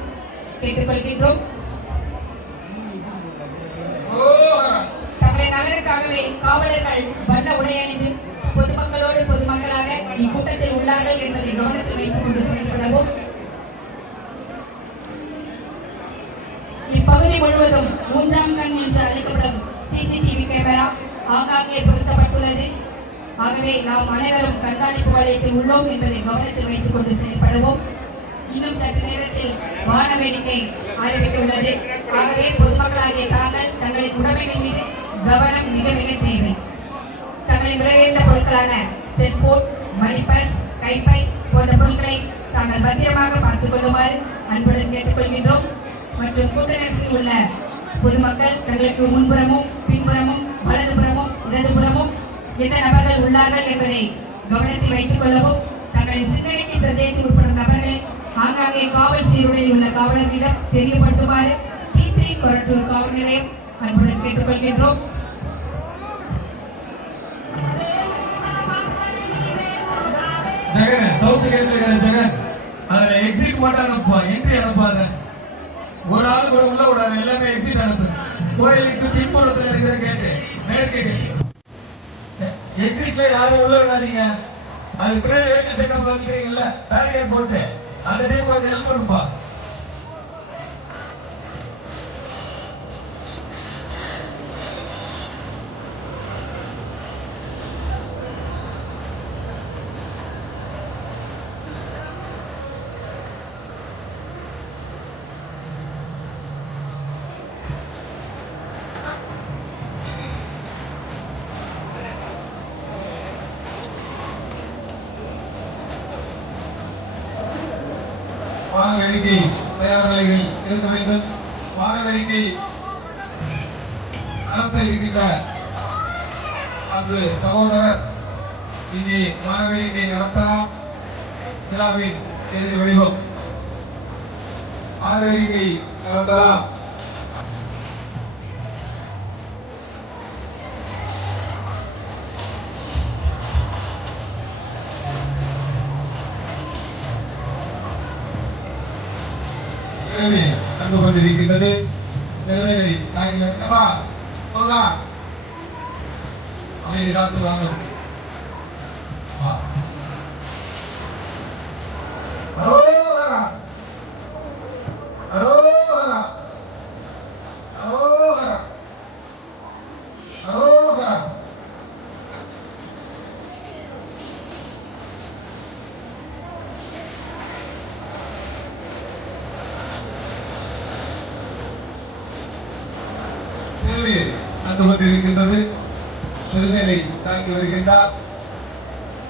கேட்டுக்கொள்கின்றோம். தங்களின் நலனுக்காகவே காவலர்கள் வண்ண உடை அணிந்து பொதுமக்களோடு பொதுமக்களாக இக்கூட்டத்தில் உள்ளார்கள் என்பதை கவனத்தில் வைத்துக் கொண்டு செயல்படவும். இப்பகுதி முழுவதும் மூன்றாம் கண் என்று அழைக்கப்படும் சிசிடிவி கேமரா ஆங்காங்கே பொருத்தப்பட்டுள்ளது. ஆகவே நாம் அனைவரும் கண்காணிப்பு வலயத்தில் உள்ளோம் என்பதை கவனத்தில் வைத்துக் கொண்டு செயல்படுவோம். இன்னும் சற்று நேரத்தில் வான வேடிக்கை ஆரம்பிக்க உள்ளது. ஆகவே பொதுமக்களாகிய தாங்கள் தங்களின் உடைமைகள் மீது கவனம் மிக மிக தேவை. தங்களின் விளைவேற்ற பொருட்களான செல்போன், மணிபர்ஸ், கைப்பை போன்ற பொருட்களை தாங்கள் பத்திரமாக பார்த்துக் கொள்ளுமாறு அன்புடன் கேட்டுக்கொள்கின்றோம். மற்றும் கூட்ட நெரிசலில் உள்ள பொதுமக்கள் தங்களுக்கு முன்புறமும் பின்புறமும் வலதுபுறமும் இடதுபுறமும் எந்த நபர்கள் உள்ளார்கள் என்பதை கவனத்தில் வைத்துக் கொள்ளவும். தங்களின் சிந்தனைக்கு சந்தேகத்தில் உட்படும் நபர்களை ஆங்காங்கே காவல் சீருடையில் உள்ள காவலர்களிடம் தெரியப்படுத்துமாறு T3 கொரட்டூர் காவல் நிலையம் அன்புடன் கேட்டுக்கொள்கின்றோம். ஜெகன் சவுத் கேட்ல ஜெகன் அதுல எக்ஸிட் மட்டும் அனுப்புவா, என்ட்ரி அனுப்பாத. ஒரு ஆளு கூட உள்ள விடாது, எல்லாமே எக்ஸிட் அனுப்பு. கோயிலுக்கு பின்புறத்துல இருக்கிற கேட்டு மேற்கே கேட்டு எக்ஸிட்ல யாரும் உள்ள விடாதீங்க. அதுக்கு பின்னாடி வெஹிக்கிள் செட்டப் வந்துக்கிறீங்கல்ல, பேரியர் போட்டு அந்த டீம் கொஞ்சம் ஹெல்ப் பண்ணுப்பா. வான வேடிக்கை தயார் நிலையில் இருக்க வேண்டும். வான வேடிக்கை நடத்த இருக்கின்ற அன்று சகோதரர் இனி வான வேடிக்கை நடத்தலாம். விழாவின் இறுதி வடிவம் வான வேடிக்கை நடத்தலாம். நடந்து கொண்டிருக்கின்றது. நிலையை தாங்கள் அமைதி காத்து வாங்க. அரோகரா அரோகரா அரோகரா அரோகரா. நடந்து கொண்டிருக்கின்றது. பெருவேலை தாங்கி வருகின்றார்.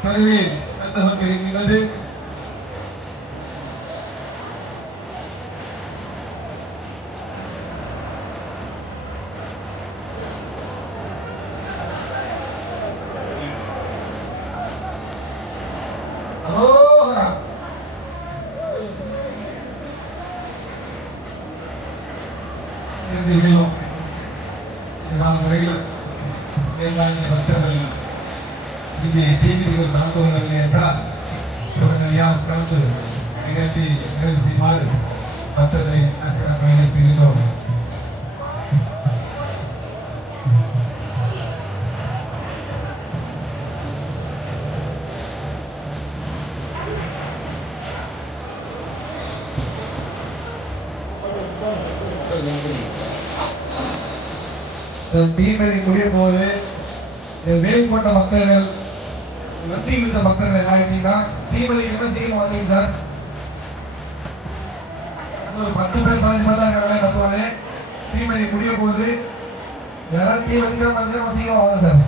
பெருவேல் நடந்து கொண்டிருக்கின்றது. இங்கே தீவிதிகள் நடத்துவதில்லை என்றால் இவர்கள் யார் கலந்து நிகழ்ச்சி நிறைவு செய்யுமாறு பக்தர்களை பயணித்திருந்தோம். தீமதி முடியும் போது வேலை போட்ட பக்தர்கள் வெற்றி பெற்ற பக்தர்கள் எல்லாருக்கீங்கன்னா தீமதி என்ன செய்ய வந்தீங்க சார்? ஒரு 10 பேர் 15 பேர் தான் நம்புவாங்க. தீமதி முடிய போகுது. யாராவது தீமதி வந்து வசீகம் வாங்க சார்.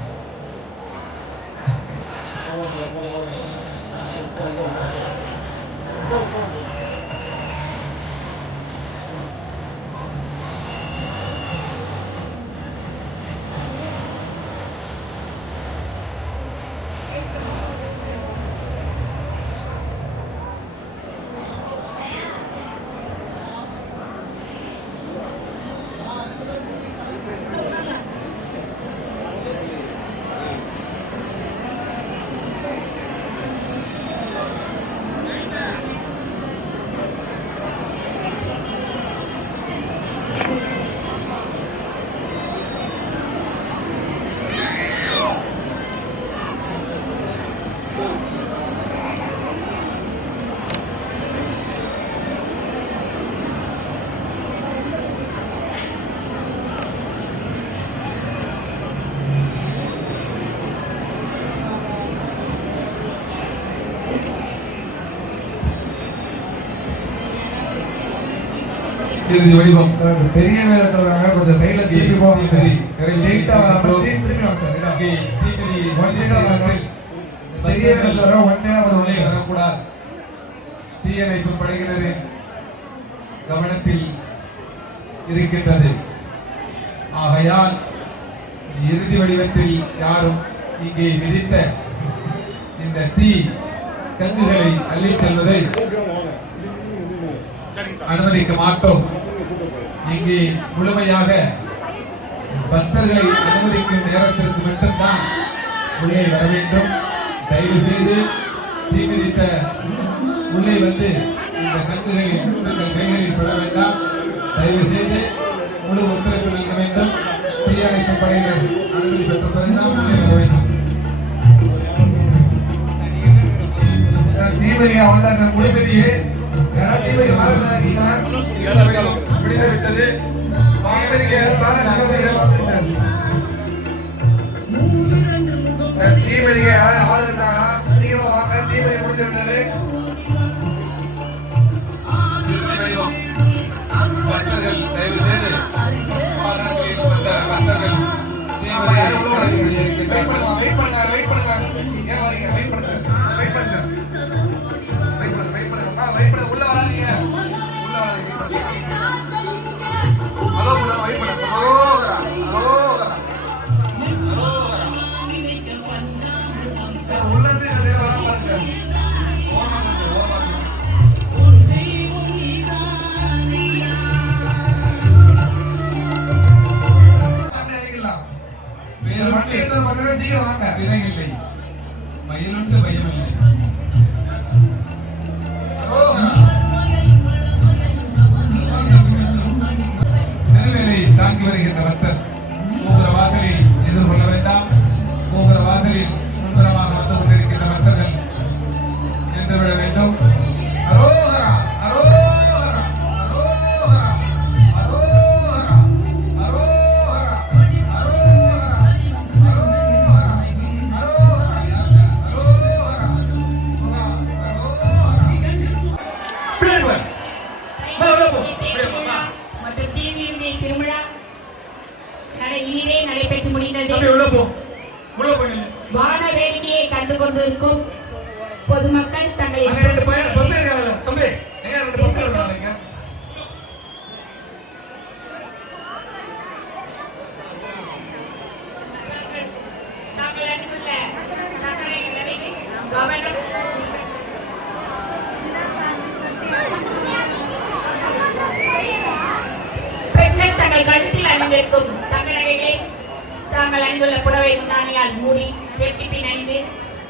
இறுதி வடிவம் சார். பெரிய வேலை வராங்க, கொஞ்சம் சைடுல திருப்பி போவாங்க. சரி, ஸ்ட்ரைட்டா திருப்பி வாங்க சார். தீமிதி ஒன் சைடா வராங்க. பெரிய வேலை வர ஒன் சைடா வரவங்களே வரக்கூடாது. தீயணைப்பு படையினரின் கவனத்தில் இருக்கின்றது. ஆகையால் இறுதி வடிவத்தில் யாரும் இங்கே விதித்த இந்த தீ கங்குகளை அள்ளிச் செல்வதை அனுமதிக்க மாட்டோம். இங்கே முழுமையாக பக்தர்களை அனுமதிக்கும் நேரத்திற்கு மட்டும்தான் உள்ளே வர வேண்டும். தயவு செய்து தீ மிதித்த உள்ளே வந்து இந்த கங்குகளில் தங்கள் கைகளில் பெற வேண்டாம். தயவு செய்து முழு ஒத்துழைப்பு நல்க வேண்டும். தீயணைப்பு படையினர் அனுமதி பெற்ற பிறகுதான் உள்ளே வர வேண்டும். தீபதி அவன்தான் சார் முடிப்பதியே யாராவது தீமைக்கு மாறுதா இருக்கீங்களா? முடிந்து விட்டது. வாங்கிருக்கீங்க, பாருங்க சார். சார், தீமைக்கு யாராவது ஆள் இருந்தாங்களா? சீக்கிரமா வாங்க, தீமைக்கு முடிஞ்சு விட்டது. இறுதி வடிவம். பக்தர்கள் தயவு செய்து வாகனங்களில் வந்த பக்தர்கள் தீவிர வெயிட் பண்ணுங்க, வெயிட் பண்ணுங்க, வெயிட் பண்ணுங்க. ஏன் வரீங்க? வெயிட் பண்ணுங்க, வெயிட் பண்ணுங்க. வெயிட் பண்ணுங்க, வெயிட் பண்ணுங்க. வெயிட் பண்ணுங்க, உள்ள வராதீங்க. உள்ள வராதீங்க, வெயிட் பண்ணுங்க. ஹலோ, உள்ள வெயிட் பண்ணுங்க. அரோகரா, அரோகரா, அரோகரா. சார், உள்ள இருந்து இந்த நேரம் வர பாருங்க. ஓரமா இருக்கு, ஓரமா இருக்கு. வண்டி எடுத்து பக்கத்துல சீக்கிரம் வாங்க. விலங்கில்லை, மயிலுண்டு பயமில்லை. திருவேலை தாங்கி வருகின்ற பக்தர் கோபுர வாசலை எதிர்கொள்ள வேண்டாம். கோபுர வாசலில் முன்புறமாக வந்து கொண்டிருக்கின்ற பக்தர்கள் நின்று விட வேண்டும். அரோகரா, அரோகரா, அரோகரா, அரோகரா, அரோகரா, மற்றும் தீவிர திருவிழா இனிதே நடைபெற்று முடிந்தது. வான வேடிக்கையை கண்டு கொண்டிருக்கும் பொதுமக்கள் தங்களை பெண்கள் தங்கள் கழுத்தில் அணிந்திருக்கும் தங்கநகைகளை தாங்கள் அணிந்துள்ள புடவை முந்தானியால் மூடி சேஃப்டி பின் அணிந்து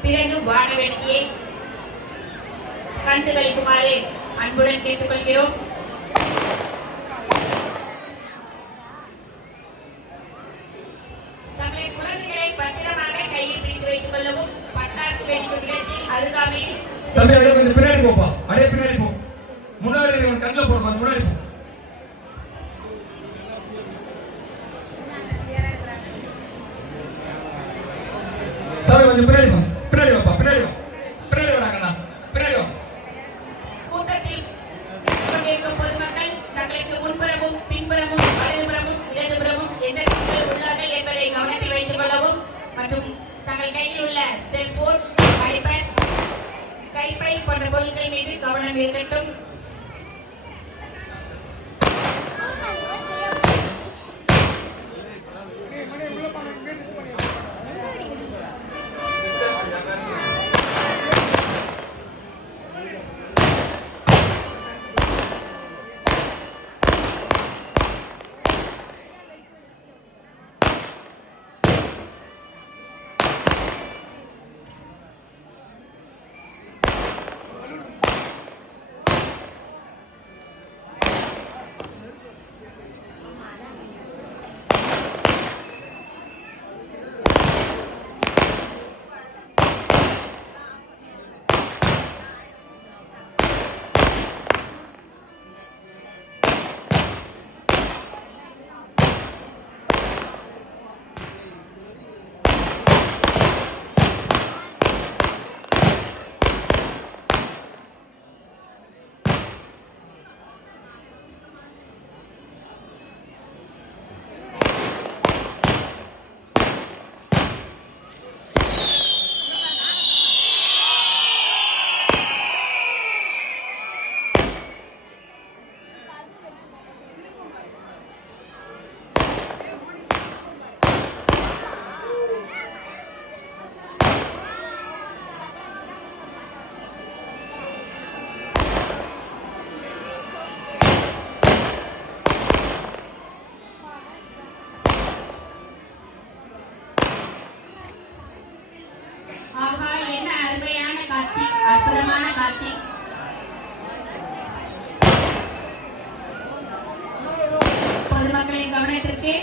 பிறகு வான வேடிக்கையை கண்டுகளிக்குமாறு அன்புடன் கேட்டுக்கொள்கிறோம். தங்களை குழந்தைகளை பத்திரமாக கையில் பிடித்து வைத்துக் கொள்ளவும். பட்டாசு வெடிக்கும் இடத்தில் அருகாமையில் தம்பி அப்படியே கொஞ்சம் பின்னாடி போப்பா, அப்படியே பின்னாடி போ. முன்னாடி கண்ணில் போடுங்க, முன்னாடி போ. சாமி கொஞ்சம் பின்னாடி போ, பின்னாடி வாப்பா, பின்னாடி வா, பின்னாடி வாடாங்கண்ணா, பின்னாடி வா. கூட்டத்தில் கொண்டிருக்கும் பொதுமக்கள் தங்களுக்கு முன்புறமும் பின்புறமும் வலதுபுறமும் இடதுபுறமும் எந்த இடத்தில் உள்ளார்கள் என்பதை கவனத்தில் வைத்துக் கொள்ளவும். மற்றும் தங்கள் கையில் உள்ள செல்போன், ஐபேட்ஸ், கைப்பை போன்ற பொருட்கள் மீது கவனம் இருக்கட்டும். அற்புதமான காட்சி. பொதுமக்களின் கவனத்திற்கு,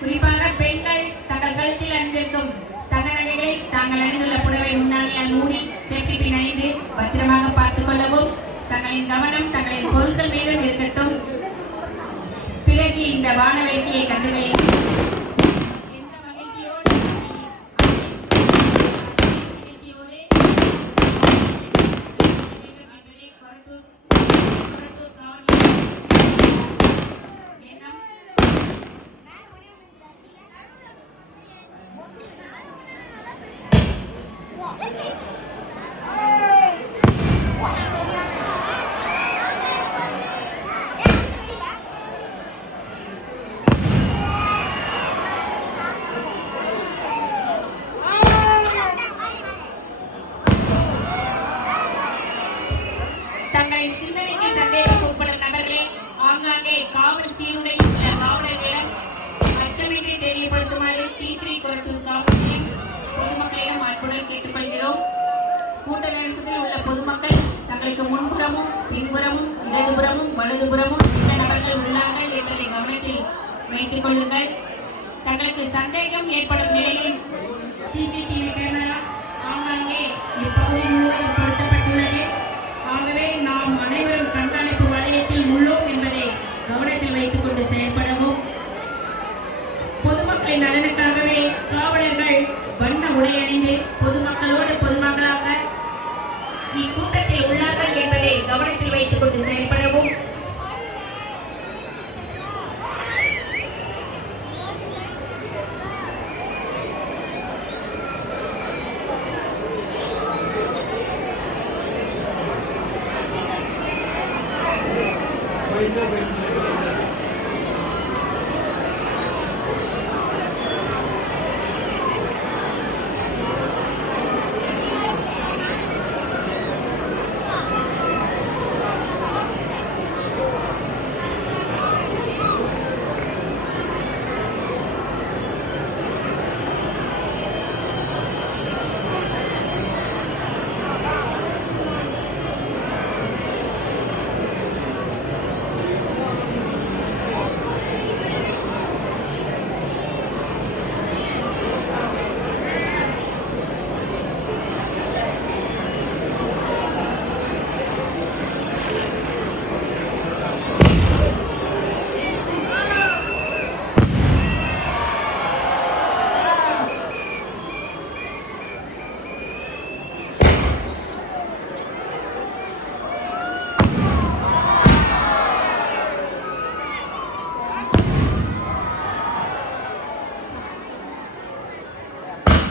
குறிப்பாக பெண்கள் தங்கள் கழுத்தில் அணிந்திருக்கும் தங்க நகைகளை தாங்கள் அணிந்துள்ள புடவை முன்னாடியால் மூடி சேஃப்டி பின் அணிந்து பத்திரமாக பார்த்துக் கொள்ளவும். தங்களின் கவனம் தங்களின் பொருட்கள் மீதும் இருக்கட்டும். பிறகு இந்த வான வேட்டியை கண்டுகளின் என்ற மகிழ்ச்சியோடு தங்களின் சிந்தனைக்கு சந்தேகம் உட்படும் நபர்களை ஆங்காங்கே காவல் சீருடை உள்ள காவலர்களிடம் அச்சமின்றி தெரியப்படுத்துமாறு T3 கொரட்டூர் காவல்துறையின் பொதுமக்களிடம் அன்புடன் கேட்டுக்கொள்கிறோம். கூட்ட நேரத்தில் உள்ள பொதுமக்கள் தங்களுக்கு முன்புறமும் பின்புறமும் இடதுபுறமும் வலதுபுறமும் இந்த நபர்கள் உள்ளார்கள் என்பதை கவனத்தில் வைத்துக் கொள்ளுங்கள். தங்களுக்கு சந்தேகம் ஏற்படும் நிலையில் CCTV கேமரா ஆங்காங்கே இப்பகுதி முழுவதும் பொருத்தப்பட்டுள்ளது. ஆகவே நாம் அனைவரும் கண்காணிப்பு வளையத்தில் உள்ளோம் என்பதை கவனத்தில் வைத்துக் கொண்டு செயல்படவும். பொதுமக்களின் நலனுக்காகவே காவலர்கள் வண்ண உடை அணிந்து பொதுமக்களோடு பொதுமக்களாக இக்கூட்டத்தில் உள்ளார்கள் என்பதை கவனத்தில் வைத்துக் கொண்டு செயல்படவும்.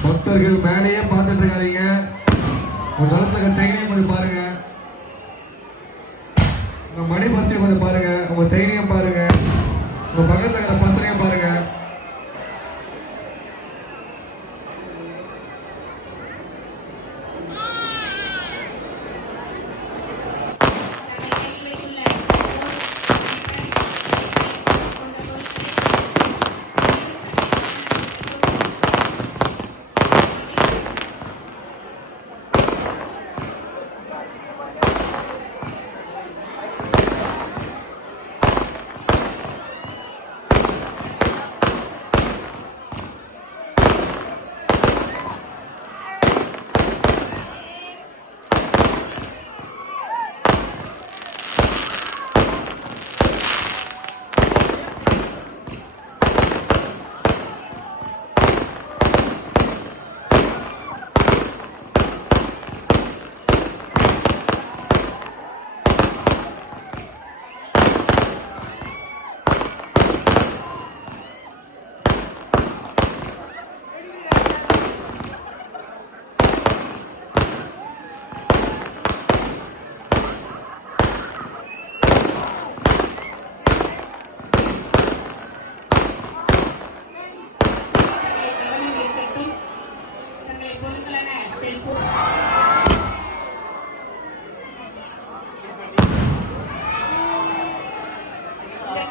பக்தர்கள் மேலேயே பார்த்துட்டு இருக்காதீங்க. உங்க கழுத்துல செயினையும் கொஞ்சம் பாருங்க, உங்க மணி பசையும் கொஞ்சம் பாருங்க, உங்க செயினையும் பாருங்க, உங்க பக்கத்துல இருக்கிற பசனையும் பாருங்க.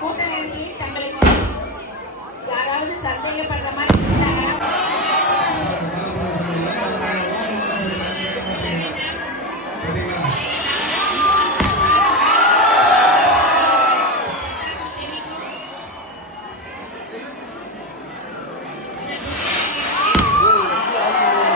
கூட்ட நிகழ்ச்சி தங்களுக்கு யாராவது சந்தேகப்படுற மாதிரி